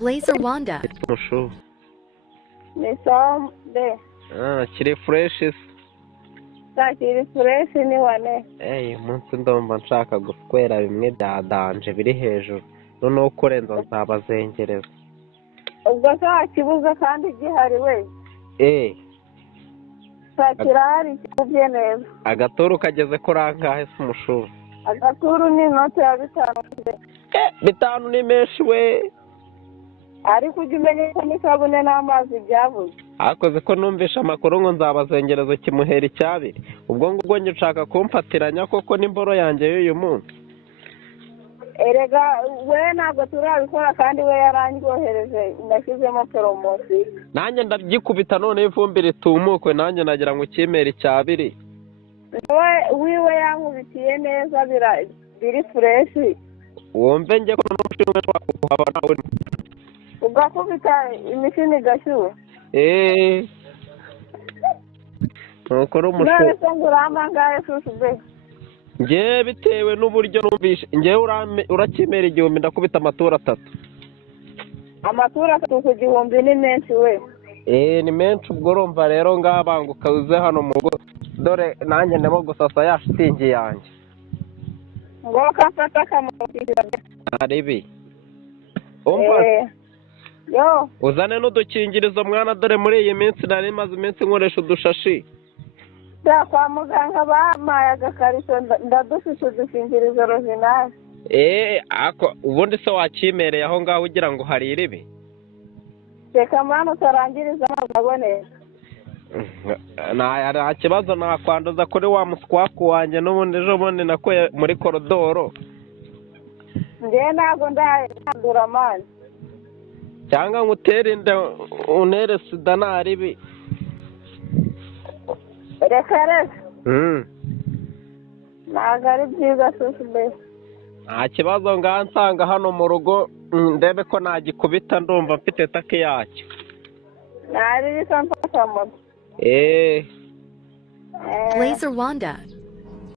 Blazer Wanda. Mushu. Ni sombe. Kiri fresh. Kiri fresh ni wane. Umunsi ndomba nshaka guswera bimwe bya danje biri hejuru. Noneho kurenza nzabazengereza. Ubwo nta kibuza kandi gihari we. Kirahari kibye neza. Agaturu kageze kuri angahe se umushu? Agaturu ni inote ya 5. 5 ni menshi we. Ariko ujya umenya ko n'isabune n'amazi byabuze. Akoze ko numvisha amakuru ngo nzabazengereza kimuhera icyabiri. Ubwo ngubwo njye nshaka kumfatiranya koko n'imboro yanjye y'uyu munsi. Erega we ntabwo turabikora kandi we yarangyohereje nashyizemo poromosiyo. Nanjye ndabyikubita none ifumbire itumukwe nanjye nagira ngo ukimere icyabiri. Wiwe yankubitiye neza biri fureshi. Wumve njye ko n'umushinga twakuhaba nawe. Ugakubita imishini igashyuha. Nuko ari umushinga. Nawe se ngurama ngahe susu be? Njye bitewe n'uburyo numvishe njye urakimera igihumbi ndakubita amatura 3. Amatura 3 ku gihumbi ni menshi we. Ni menshi ubwo urumva rero ngabanguka uze hano mu rugo dore nanjye ndimo gusasa ya shitingi yanjye. Ngo kafata kamukira. Aribi. Yo. Uzane n'udukingirizo mwana dore muri iyi minsi nari maze iminsi nkoresha udushashi. Kwa muganga bamaye agakarito ndadufite udukingirizo original. Ako ubundi se wakimereye aho ngaho ugira ngo hari iribi? Reka mwana utarangiriza ntabone. Nta kibazo nakwanduza kuri wa muswaku wanjye n'ubundi ejo bundi nakuye muri korodoro. Njye ntabwo ndandura mani. Cyangwa ngo utere inda unere sida ntaribi. Reka. Ntabwo ari byiza susu mbese. Nta kibazo nsanga hano mu rugo ndebe ko nagikubita ndumva mfite take yacyo. Nari bisa mfata moto. Blazer Wanda.